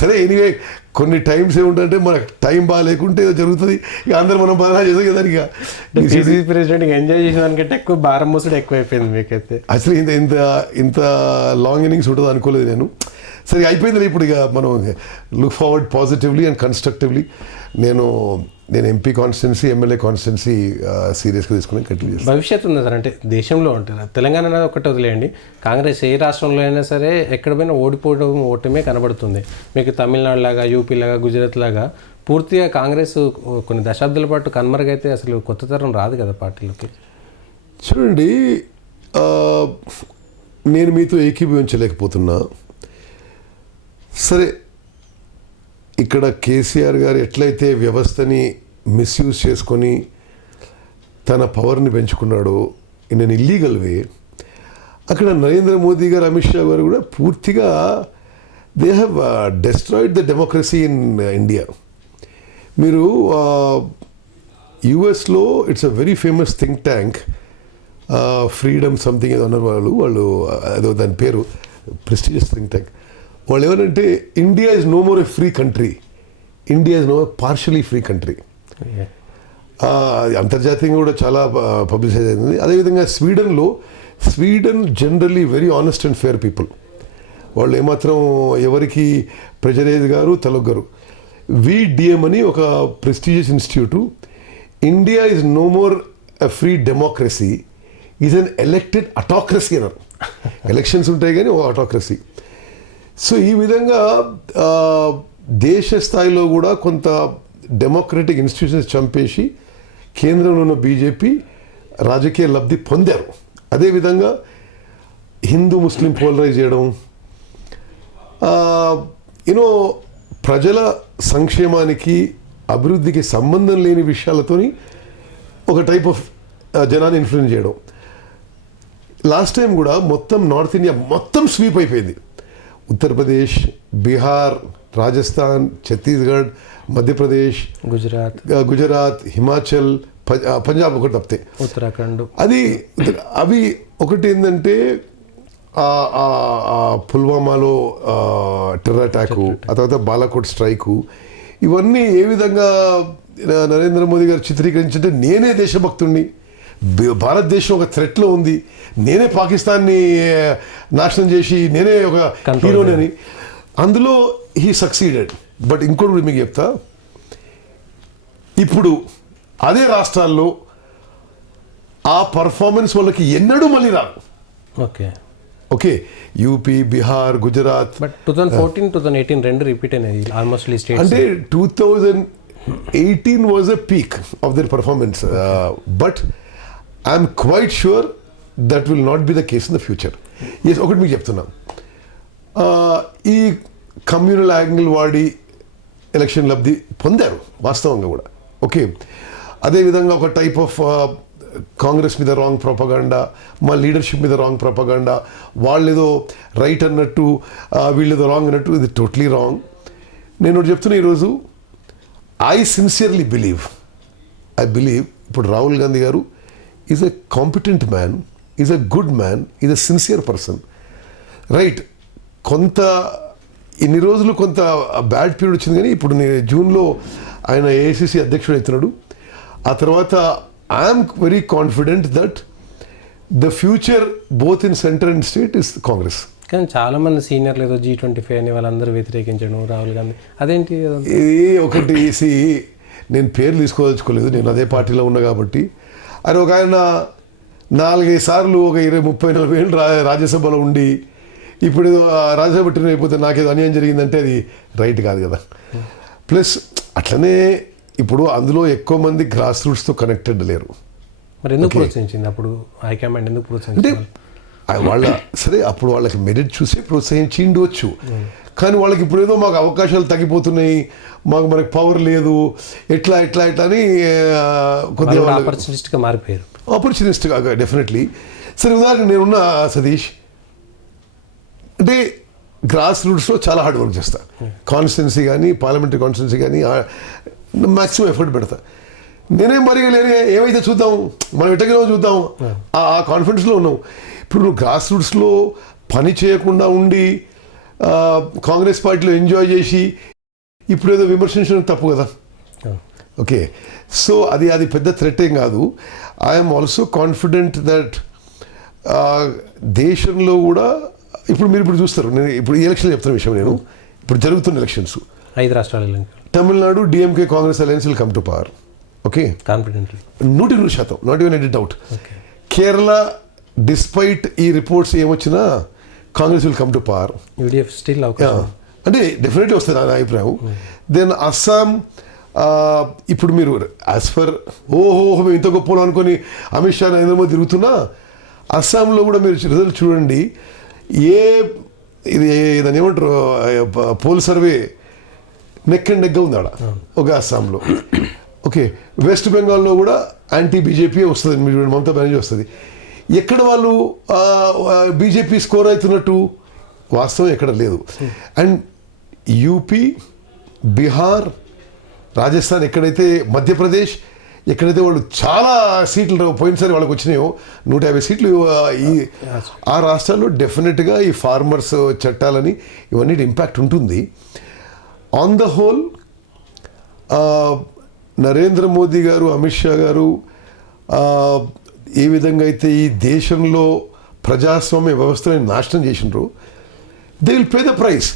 సరే, ఎనీవే కొన్ని టైమ్స్ ఏముంటుందంటే మనకు టైం బాగాలేకుంటే జరుగుతుంది, ఇక అందరూ మనం బాగా చేసాం కదా. ఇక ప్రెసిడెంట్ ఎంజాయ్ చేసిన దానికంటే ఎక్కువ భారం మోసుడు ఎక్కువైపోయింది మీకైతే. అసలు ఇంత లాంగ్ ఇన్నింగ్స్ ఉంటుంది అనుకోలేదు నేను. సరే అయిపోయింది ఇప్పుడు, ఇక మనం look forward positively and constructively. నేను ఎంపీ కాన్స్టిట్యున్సీ, ఎమ్మెల్యే కాన్స్టిట్యున్సీ సీరియస్గా తీసుకుని కంటిన్యూ చేస్తాను. భవిష్యత్తు ఉంది సార్, అంటే దేశంలో ఉంటుంది, తెలంగాణ అనేది ఒకటి వదిలేయండి, కాంగ్రెస్ ఏ రాష్ట్రంలో అయినా సరే ఎక్కడ పోయినా ఓటమే కనబడుతుంది. మీకు తమిళనాడు లాగా, యూపీ లాగా, గుజరాత్ లాగా పూర్తిగా కాంగ్రెస్ కొన్ని దశాబ్దాల పాటు కనుమరుగైతే అసలు కొత్త తరం రాదు కదా పార్టీలకి. చూడండి, నేను మీతో ఏకీభవించలేకపోతున్నా. సరే, ఇక్కడ కేసీఆర్ గారు ఎట్లయితే వ్యవస్థని మిస్యూజ్ చేసుకొని తన పవర్ని పెంచుకున్నాడో ఇన్ అన్ ఇల్లీగల్ వే, అక్కడ నరేంద్ర మోదీ గారు, అమిత్ షా గారు కూడా పూర్తిగా they have destroyed the democracy in India. మీరు యుఎస్లో it's a very famous think tank, freedom something ఏదో అన్నారు వాళ్ళు అదో దాని పేరు, ప్రెస్టీజియస్ థింక్ ట్యాంక్. వాళ్ళు ఏమనంటే India is no more a free country, India is no partially free country. అంతర్జాతీయంగా కూడా చాలా పబ్లిసైజ్ అయింది. అదేవిధంగా Sweden generally very honest and fair people. వాళ్ళు ఏమాత్రం ఎవరికి ప్రెజరైజ్ గారు, తలొగ్గరు. VDM అని ఒక prestigious institute, India is no more a free democracy, is an elected autocracy అన్నారు. ఎలక్షన్స్ ఉంటాయి కానీ ఒక అటాక్రసీ. సో ఈ విధంగా దేశ స్థాయిలో కూడా కొంత డెమోక్రటిక్ ఇన్స్టిట్యూషన్స్ చంపేసి కేంద్రంలో ఉన్న బీజేపీ రాజకీయ లబ్ధి పొందారు. అదేవిధంగా హిందూ ముస్లిం పోలరైజ్ చేయడం, యూనో ప్రజల సంక్షేమానికి, అభివృద్ధికి సంబంధం లేని విషయాలతోని ఒక టైప్ ఆఫ్ జనాన్ని ఇన్ఫ్లుయెన్స్ చేయడం. లాస్ట్ టైం కూడా మొత్తం నార్త్ ఇండియా మొత్తం స్వీప్ అయిపోయింది. ఉత్తరప్రదేశ్, బీహార్, రాజస్థాన్, ఛత్తీస్గఢ్, మధ్యప్రదేశ్, గుజరాత్, హిమాచల్, పంజాబ్ ఒకటి తప్పితే ఉత్తరాఖండ్. అవి ఒకటి ఏంటంటే పుల్వామాలో టెర్రర్ అటాకు, ఆ తర్వాత బాలాకోట్ స్ట్రైకు, ఇవన్నీ ఏ విధంగా నరేంద్ర మోదీ గారు చిత్రీకరించంటే నేనే దేశభక్తుడిని, భారతదేశం ఒక థ్రెట్లో ఉంది, నేనే పాకిస్తాన్ని నాశనం చేసి నేనే ఒక హీరోని, అందులో హీ సక్సీడెడ్. బట్ ఇంకోటి మీకు చెప్తా, ఇప్పుడు అదే రాష్ట్రాల్లో ఆ పర్ఫార్మెన్స్ వాళ్ళకి ఎన్నడూ మళ్ళీ రాదు. Okay, UP, Bihar, Gujarat. But 2014, 2018 రెండు రిపీట్ అయినాయి ఆల్మోస్ట్. అంటే 2018 was a peak of their performance, but I'm quite sure that will not be the case in the future. ఒకటి మీకు చెప్తున్నా, ఈ కమ్యూనల్ యాంగిల్ వాడి ఎలక్షన్ లబ్ధి పొందారు వాస్తవంగా కూడా. ఓకే, అదేవిధంగా ఒక టైప్ ఆఫ్ కాంగ్రెస్ మీద రాంగ్ ప్రొపగండా, మా లీడర్షిప్ మీద రాంగ్ ప్రొపగండా, వాళ్ళేదో రైట్ అన్నట్టు వీళ్ళేదో రాంగ్ అన్నట్టు, ఇది టోటలీ రాంగ్. నేను ఒకటి చెప్తున్నా ఈరోజు, ఐ సిన్సియర్లీ బిలీవ్ ఇప్పుడు రాహుల్ గాంధీ గారు is a competent man, is a good man, is a sincere person. Right, కొంత ఇన్ని రోజులు కొంత బ్యాడ్ పీరియడ్ వచ్చింది, కానీ ఇప్పుడు నేను జూన్లో ఆయన ఏఐసిసి అధ్యక్షుడు అవుతున్నాడు. ఆ తర్వాత I'm very confident that the future both in centre and state is Congress. కానీ చాలా మంది సీనియర్లు ఏదో G25 అని వాళ్ళందరూ వ్యతిరేకించడం రాహుల్ గాంధీ, అదేంటి? ఇది ఒకటి నేను పేర్లు తీసుకోదలుచుకోలేదు, నేను అదే పార్టీలో ఉన్నా కాబట్టి. అది ఒక ఆయన 4-5 సార్లు ఒక 20-30-40 ఏళ్ళు రాజ్యసభలో ఉండి ఇప్పుడు రాజ్యసభ ట్రైన్ అయిపోతే నాకేదో అన్యాయం జరిగిందంటే అది రైట్ కాదు కదా. ప్లస్ అట్లనే ఇప్పుడు అందులో ఎక్కువ మంది గ్రాస్ రూట్స్తో కనెక్టెడ్ లేరు. మరి ఎందుకు ప్రోత్సహించింది అప్పుడు హైకమాండ్? ఎందుకు ప్రోత్సహించింది అంటే వాళ్ళ సరే అప్పుడు వాళ్ళకి మెరిట్ చూసి ప్రోత్సహించి ఉండవచ్చు, కానీ వాళ్ళకి ఇప్పుడు ఏదో మాకు అవకాశాలు తగ్గిపోతున్నాయి, మనకి పవర్ లేదు, ఎట్లా అని కొద్దిగా ఆపర్చునిస్ట్గా మారిపోయారు. ఆపర్చునిస్ట్గా డెఫినెట్లీ. సరే ఉదాహరణ నేనున్న సతీష్ అంటే గ్రాస్ రూట్స్లో చాలా హార్డ్ వర్క్ చేస్తా, కాన్స్టిట్యున్సీ కానీ పార్లమెంటరీ కాన్స్టిట్యున్సీ కానీ మ్యాక్సిమం ఎఫర్ట్ పెడతా. నేనేం మరిగా లేని ఏమైతే చూద్దాం, మనం ఎట్టగలమో చూద్దాం, ఆ కాన్ఫిడెన్స్లో ఉన్నాం. ఇప్పుడు నువ్వు గ్రాస్ రూట్స్లో పని చేయకుండా ఉండి కాంగ్రెస్ పార్టీలో ఎంజాయ్ చేసి ఇప్పుడు ఏదో విమర్శించడం తప్పు కదా. ఓకే, సో అది పెద్ద థ్రెట్ ఏం కాదు. ఐఎమ్ ఆల్సో కాన్ఫిడెంట్ దట్ దేశంలో కూడా మీరు చూస్తారు, నేను ఇప్పుడు ఈ ఎలక్షన్ చెప్తున్న విషయం, నేను ఇప్పుడు జరుగుతున్న ఎలక్షన్స్ 5 రాష్ట్రాలు, Tamil Nadu DMK Congress alliance will come to power. Okay, confidently 100%, not even any doubt. Kerala despite ఈ రిపోర్ట్స్ ఏమొచ్చినా Congress will come to power. UDF still అంటే డెఫినెట్లీ వస్తుంది నా అభిప్రాయం. దెన్ అస్సాం ఇప్పుడు మీరు యాజ్ ఫర్ మేము ఇంత గొప్పలు అనుకొని అమిత్ షా నరేంద్ర మోదీ తిరుగుతున్నా, అస్సాంలో కూడా మీరు రిజల్ట్ చూడండి. దాన్ని ఏమంటారు, పోల్ సర్వే నెక్ అండ్ నెగ్గా ఉంది ఆడ ఒక అస్సాంలో. ఓకే, వెస్ట్ బెంగాల్లో కూడా యాంటీ బీజేపీ వస్తుంది, మీరు మమతా బెనర్జీ వస్తుంది. ఎక్కడ వాళ్ళు బీజేపీ స్కోర్ అవుతున్నట్టు వాస్తవం ఎక్కడ లేదు. అండ్ యూపీ, బీహార్, రాజస్థాన్, ఎక్కడైతే మధ్యప్రదేశ్, ఎక్కడైతే వాళ్ళు చాలా సీట్లు పోయినసారి వాళ్ళకి వచ్చినాయో 150 సీట్లు, ఆ రాష్ట్రాల్లో డెఫినెట్గా ఈ ఫార్మర్స్ చట్టాలని ఇవన్నీ ఇంపాక్ట్ ఉంటుంది. On the whole Narendra Modi గారు, అమిత్ షా గారు ఏ విధంగా అయితే ఈ దేశంలో ప్రజాస్వామ్య వ్యవస్థని నాశనం చేసినారు, they will pay the price.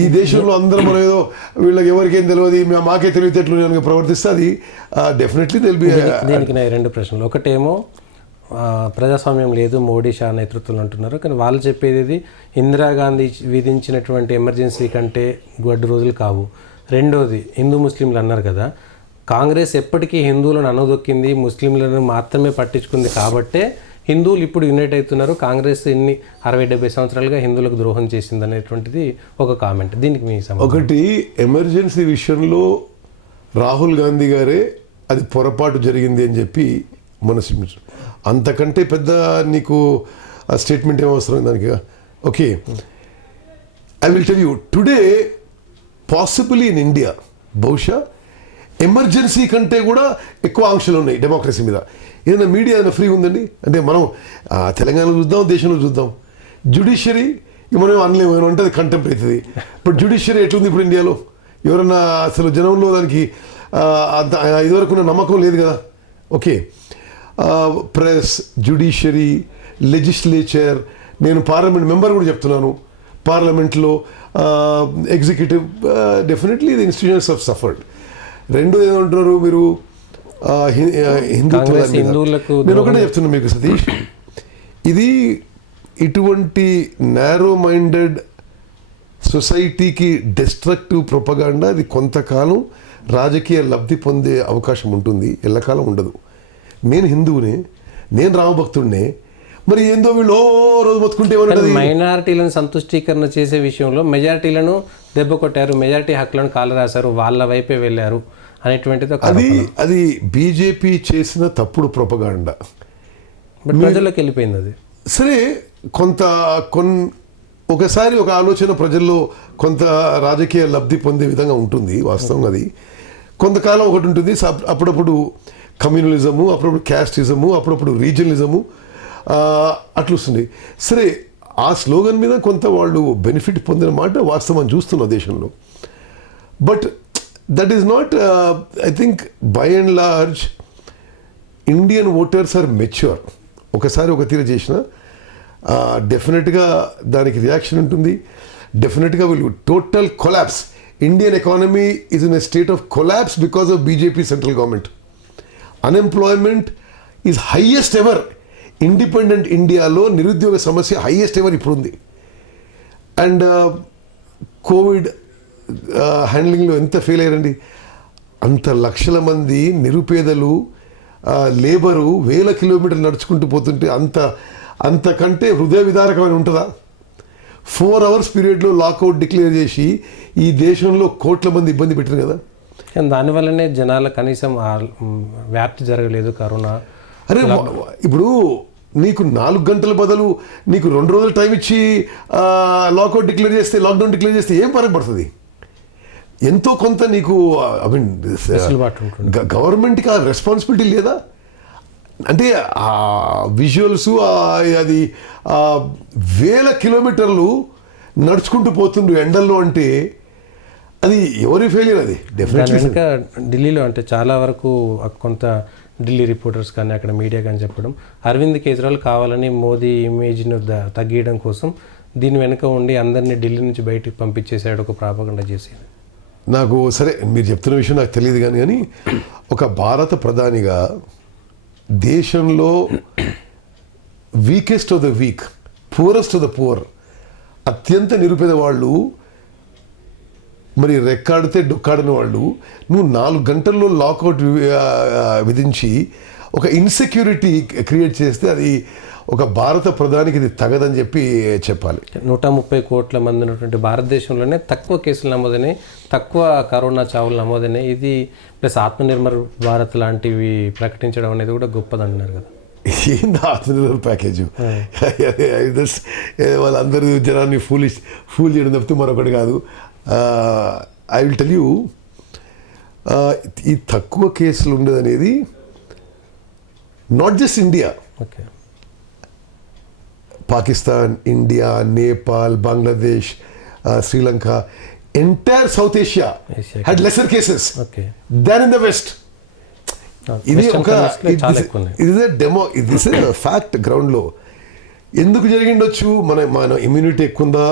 ఈ దేశంలో అందరూ మనం ఏదో వీళ్ళకి ఎవరికేం తెలియదు, మాకే తెలివితేటలు ప్రవర్తిస్తే అది డెఫినెట్లీ దిల్ బి. దీనికి నా 2 ప్రశ్నలు. ఒకటేమో ప్రజాస్వామ్యం లేదు మోడీ షా నేతృత్వంలో అంటున్నారు, కానీ వాళ్ళు చెప్పేది ఇందిరాగాంధీ విధించినటువంటి ఎమర్జెన్సీ కంటే గడ్డు రోజులు కావు. రెండోది హిందూ ముస్లింలు అన్నారు కదా, కాంగ్రెస్ ఎప్పటికీ హిందువులను అనదొక్కింది, ముస్లింలను మాత్రమే పట్టించుకుంది కాబట్టే హిందువులు ఇప్పుడు యునైట్ అవుతున్నారు. కాంగ్రెస్ ఇన్ని 60-70 సంవత్సరాలుగా హిందువులకు ద్రోహం చేసింది అనేటువంటిది ఒక కామెంట్. దీనికి మీ ఒకటి, ఎమర్జెన్సీ విషయంలో రాహుల్ గాంధీ గారే అది పొరపాటు జరిగింది అని చెప్పి మనసు, అంతకంటే పెద్ద నీకు ఆ స్టేట్మెంట్ ఏం అవసరం దానికి. Okay, I will tell you today possibly in India బహుశా ఎమర్జెన్సీ కంటే కూడా ఎక్కువ ఆంక్షలు ఉన్నాయి డెమోక్రసీ మీద. ఏదైనా మీడియా ఏదైనా ఫ్రీ ఉందండి అంటే మనం తెలంగాణలో చూద్దాం, దేశంలో చూద్దాం. జ్యుడిషియరీ మనం అనలేము, అంటే అది కంటెంప్ట్ అవుతుంది. ఇప్పుడు జ్యుడిషియరీ ఎట్లుంది ఇప్పుడు ఇండియాలో? ఎవరన్నా అసలు జనంలో దానికి అంత ఇదివరకు ఉన్న నమ్మకం లేదు కదా. ఓకే, ప్రెస్, జ్యుడిషియరీ, లెజిస్లేచర్, నేను పార్లమెంట్ మెంబర్ కూడా చెప్తున్నాను, పార్లమెంట్లో executive, definitely the institutions of suffered. రెండు ఏమంటున్నారు మీరు, హిందువులకు. నేను ఒకటే చెప్తున్నా మీకు సతీష్, ఇది ఇటువంటి నేరో మైండెడ్ సొసైటీకి డిస్ట్రక్టివ్ ప్రొపగాండా. అది కొంతకాలం రాజకీయ లబ్ధి పొందే అవకాశం ఉంటుంది, ఎల్లకాలం ఉండదు. నేను హిందువునే, నేను రామభక్తుడినే, మరి ఏందో వీళ్ళు రోజు బతుకుంటే మైనారిటీలను సంతుష్టీకరణ చేసే విషయంలో మెజారిటీలను దెబ్బ కొట్టారు, మెజారిటీ హక్కులను కాలు రాశారు, వాళ్ళ వైపే వెళ్ళారు అనేటువంటిది అది బీజేపీ చేసిన తప్పుడు ప్రొపగాండా. బట్ ప్రజల్లోకి వెళ్ళిపోయింది అది. సరే, ఒకసారి ఒక ఆలోచన ప్రజల్లో కొంత రాజకీయ లబ్ధి పొందే విధంగా ఉంటుంది, వాస్తవం అది. కొంతకాలం ఒకటి ఉంటుంది, అప్పుడప్పుడు కమ్యూనలిజము, అప్పుడప్పుడు క్యాస్టిజము, అప్పుడప్పుడు రీజనలిజము అట్లా వస్తుంది. సరే, ఆ స్లోగన్ మీద కొంత వాళ్ళు బెనిఫిట్ పొందిన మాట వాస్తవం చూస్తున్న దేశంలో. But that is not, I think by and large Indian voters are mature. ఒకసారి ఒక తీరు చేసిన డెఫినెట్గా దానికి రియాక్షన్ ఉంటుంది. డెఫినెట్గా will total collapse. Indian economy is in a state of collapse because of BJP central government. Unemployment is highest ever. Independent ఇండియాలో నిరుద్యోగ సమస్య హైయెస్ట్ ఎవర్ ఇప్పుడు ఉంది. అండ్ కోవిడ్ హ్యాండ్లింగ్లో ఎంత ఫెయిల్ అయ్యారండి. అంత లక్షల మంది నిరుపేదలు, లేబరు వేల కిలోమీటర్లు నడుచుకుంటూ పోతుంటే అంతకంటే హృదయ విదారకమైన ఉంటుందా? 4 hours పీరియడ్లో లాకౌట్ డిక్లేర్ చేసి ఈ దేశంలో కోట్ల మంది ఇబ్బంది పెట్టారు కదా. కానీ దానివల్లనే జనాల కనీసం వ్యాప్తి జరగలేదు కరోనా. అరే ఇప్పుడు నీకు 4 గంటల బదులు నీకు 2 రోజులు టైం ఇచ్చి లాకౌట్ డిక్లేర్ చేస్తే, లాక్డౌన్ డిక్లేర్ చేస్తే ఏం ఫరక్ పడుతుంది? ఎంతో కొంత నీకు ఐ మీన్ గవర్నమెంట్కి ఆ రెస్పాన్సిబిలిటీ లేదా? అంటే ఆ విజువల్స్ అది వేల కిలోమీటర్లు నడుచుకుంటూ పోతుండ్రు ఎండల్లో, అంటే అది ఎవరి ఫెయిలియర్? అది డెఫినెట్లీ ఇంకా ఢిల్లీలో అంటే చాలా వరకు కొంత ఢిల్లీ రిపోర్టర్స్ కానీ అక్కడ మీడియా కానీ చెప్పడం, అరవింద్ కేజ్రీవాల్ కావాలని మోదీ ఇమేజ్ను తగ్గించడం కోసం దీని వెనుక ఉండి అందరినీ ఢిల్లీ నుంచి బయటికి పంపించేసాడు, ఒక ప్రాపగండా చేసేది. నాకు సరే మీరు చెప్తున్న విషయం నాకు తెలియదు కానీ ఒక భారత ప్రధానిగా దేశంలో weakest of the week, poorest of the poor, అత్యంత నిరుపేద వాళ్ళు, మరి రెక్కాడితే డొక్కాడిన వాళ్ళు, నువ్వు 4 గంటల్లో లాకౌట్ విధించి ఒక ఇన్సెక్యూరిటీ క్రియేట్ చేస్తే అది ఒక భారత ప్రధానికి ఇది తగదని చెప్పాలి. 130 కోట్ల మంది ఉన్నటువంటి భారతదేశంలోనే తక్కువ కేసులు నమోదైనాయి, తక్కువ కరోనా చావులు నమోదైనాయి. ఇది ప్లస్ ఆత్మనిర్భర్ భారత్ లాంటివి ప్రకటించడం అనేది కూడా గొప్పదన్నారు కదా. ఏంది ఆత్మనిర్భర్ ప్యాకేజ్? వాళ్ళందరూ జనాన్ని ఫూల్ చేయడం తప్పితే మరొకటి కాదు. ఐ విల్ టెల్ యూ, ఈ తక్కువ కేసులు ఉండేది అనేది not just India, okay, Pakistan, India, Nepal, Bangladesh, Sri Lanka, entire south Asia had lesser cases than in the west. ఇది ఒక ఇది ఫ్యాక్ట్ గ్రౌండ్లో. ఎందుకు జరిగిండొచ్చు? మన ఇమ్యూనిటీ ఎక్కువ ఉందా,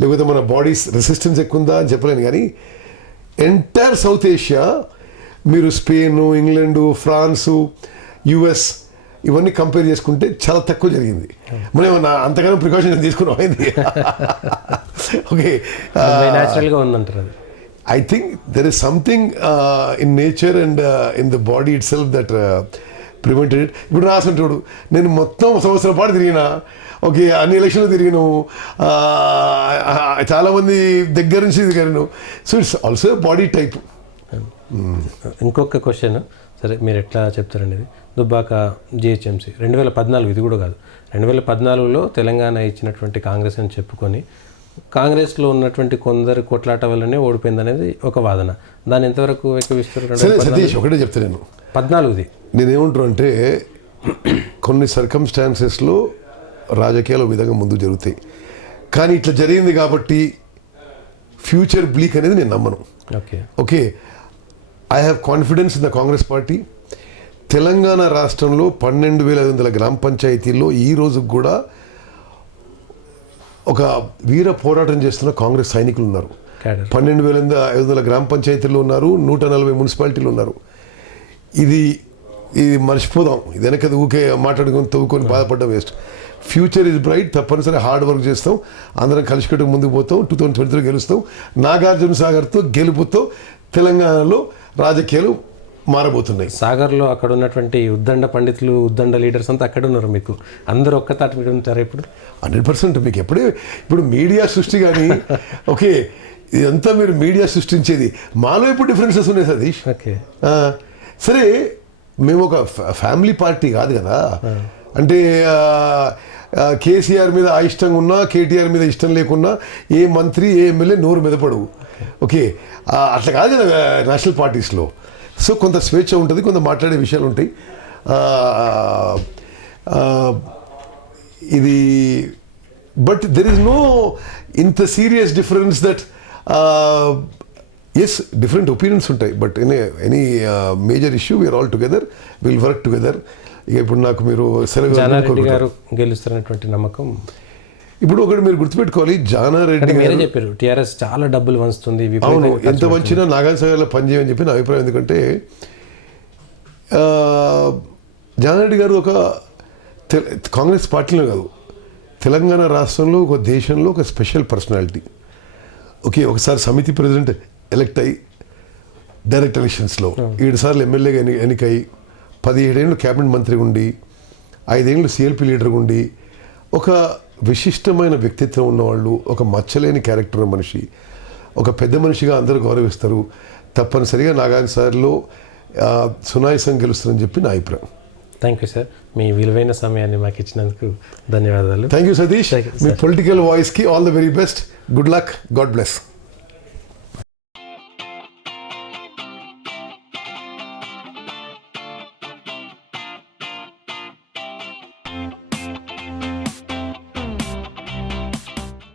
లేకపోతే మన బాడీ రెసిస్టెన్స్ ఎక్కువ ఉందా అని చెప్పలేను, కానీ ఎంటైర్ సౌత్ ఏషియా మీరు స్పెయిన్, ఇంగ్లాండ్, ఫ్రాన్సు, యుఎస్ ఇవన్నీ కంపేర్ చేసుకుంటే చాలా తక్కువ జరిగింది. మనం ఏమన్నా అంతగానో ప్రికాషన్ తీసుకున్నాం అయింది. ఓకే, న్యాచురల్గా ఉందంటారు. I think there is something in nature and in the body it self that prevented it. ఇప్పుడు రాసుంటాడు, నేను మొత్తం సంవత్సరం పాటు తిరిగినా, ఓకే, అన్ని ఎలక్షన్లు తిరిగినావు, చాలామంది దగ్గర నుంచి తిరిగాను. So it's also body type. ఇంకొక క్వశ్చన్, సరే మీరు ఎట్లా చెప్తారండి ఇది? దుబ్బాక జిహెచ్ఎంసీ 2014, ఇది కూడా కాదు, 2014లో తెలంగాణ ఇచ్చినటువంటి కాంగ్రెస్ అని చెప్పుకొని కాంగ్రెస్లో ఉన్నటువంటి కొందరు కొట్లాట వల్లనే ఓడిపోయింది అనేది ఒక వాదన. దాన్ని ఎంతవరకు ఎక్కువిస్తారు? సతీష్ ఒకటే చెప్తా, నేను 14ది నేనేమంటారు అంటే కొన్ని సర్కమ్స్టాన్సెస్లో రాజకీయాలు విధంగా ముందు జరుగుతాయి, కానీ ఇట్లా జరిగింది కాబట్టి ఫ్యూచర్ బ్లీక్ అనేది నేను నమ్మను. Okay, I have confidence in the Congress party. Telangana రాష్ట్రంలో 12,500 గ్రామ పంచాయతీల్లో ఈ రోజుకు కూడా ఒక వీర పోరాటం చేస్తున్న కాంగ్రెస్ సైనికులు ఉన్నారు. 12,500 గ్రామ పంచాయతీలు ఉన్నారు, 140 మున్సిపాలిటీలు ఉన్నారు. ఇది మర్చిపోదాం, ఇది వెనకది ఊకే మాట్లాడుకొని తవ్వుకొని బాధపడడం వేస్ట్. ఫ్యూచర్ ఇస్ బ్రైట్, తప్పనిసరి హార్డ్ వర్క్ చేస్తాం, అందరం కలిసికట్టు ముందుకు పోతాం, 2023 గెలుస్తాం. నాగార్జున సాగర్తో గెలుపుతో తెలంగాణలో రాజకీయాలు మారబోతున్నాయి. సాగర్లో అక్కడ ఉన్నటువంటి ఉద్దండ పండితులు, ఉద్దండ లీడర్స్ అంతా అక్కడ ఉన్నారు. మీకు అందరూ ఒక్క తాటి మీద ఉంటారు ఇప్పుడు? 100%. మీకు ఇప్పుడు మీడియా సృష్టి కానీ ఓకే, ఇదంతా మీరు మీడియా సృష్టించేది. మాలో ఇప్పుడు డిఫరెన్సెస్ ఉన్నాయి సతీష్. ఓకే, సరే, మేము ఒక ఫ్యామిలీ పార్టీ కాదు కదా. అంటే కేసీఆర్ మీద అయిష్టంగా ఉన్నా, కేటీఆర్ మీద ఇష్టం లేకున్నా ఏ మంత్రి ఏ ఎమ్మెల్యే నోరు మెదపడు. ఓకే, అట్లా కాదు కదా నేషనల్ పార్టీస్లో. సో కొంత స్వేచ్ఛ ఉంటుంది, కొంత మాట్లాడే విషయాలు ఉంటాయి. ఇది బట్ దెర్ ఈస్ నో ఇంత serious difference that as different opinions ఉంటాయి, but any major issue we are all together, will work together. ఇక ఇప్పుడు నాకు మీరు జానారెడ్డి గారు గెలుస్తున్నటువంటి నమ్మకం. ఇప్పుడు ఒకటి మీరు గుర్తుపెట్టుకోవాలి, జానారెడ్డి మీరే చెప్పారు టీఆర్ఎస్ చాలా డబ్బులు వంచుతుంది. అవును, ఎంత వంచినా నాగార్జునసాగర్లో పనిచేయమని చెప్పి నా అభిప్రాయం. ఎందుకంటే జానారెడ్డి గారు ఒక కాంగ్రెస్ పార్టీలో కాదు, తెలంగాణ రాష్ట్రంలో, ఒక దేశంలో ఒక స్పెషల్ పర్సనాలిటీ. ఓకే, ఒకసారి సమితి ప్రెసిడెంట్ ఎలక్ట్ అయ్యి డైరెక్ట్ ఎలక్షన్స్లో 7 సార్లు ఎమ్మెల్యేగా ఎన్నికై 17 ఏళ్ళు క్యాబినెట్ మంత్రి ఉండి 5 ఏళ్ళు సిఎల్పి లీడర్గా ఉండి ఒక విశిష్టమైన వ్యక్తిత్వం ఉన్నవాళ్ళు, ఒక మచ్చలేని క్యారెక్టర్ ఉన్న మనిషి, ఒక పెద్ద మనిషిగా అందరూ గౌరవిస్తారు. తప్పనిసరిగా నాగార్జునసాగర్లో సునాయాసం గెలుస్తారని చెప్పి నా అభిప్రాయం. థ్యాంక్ యూ సార్, మీ విలువైన సమయాన్ని మాకు ఇచ్చినందుకు ధన్యవాదాలు. Thank you Satish. మీ పొలిటికల్ వాయిస్కి all the very best. Good luck. God bless.